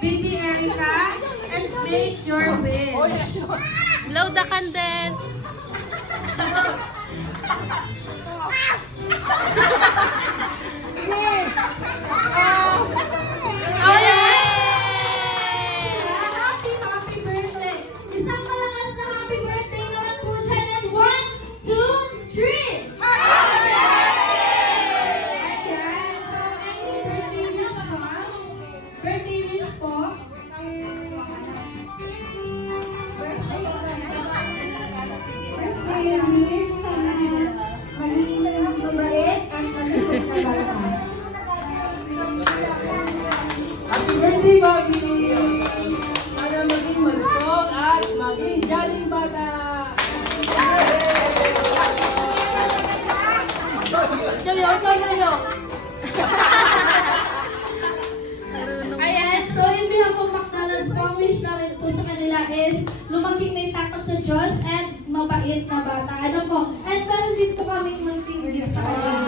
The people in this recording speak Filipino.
Baby Erica, and make your wish. Blow the candle. Happy birthday! Isang malakas na happy birthday naman po dyan. And 1, 2, 3! Ayan. So, any birthday wish po? Birthday wish po? Birthday wish sana maging mabait at malusog na bata. Happy birthday, Bobby! Sana maging malusog at maging jaling bata! Ayan, so yung bilang po McDonald's, ang wish namin po sa kanila is lumaging may takot sa Diyos and mabait na bata. Ano po? And meron din po kaming munting gift sa kanila.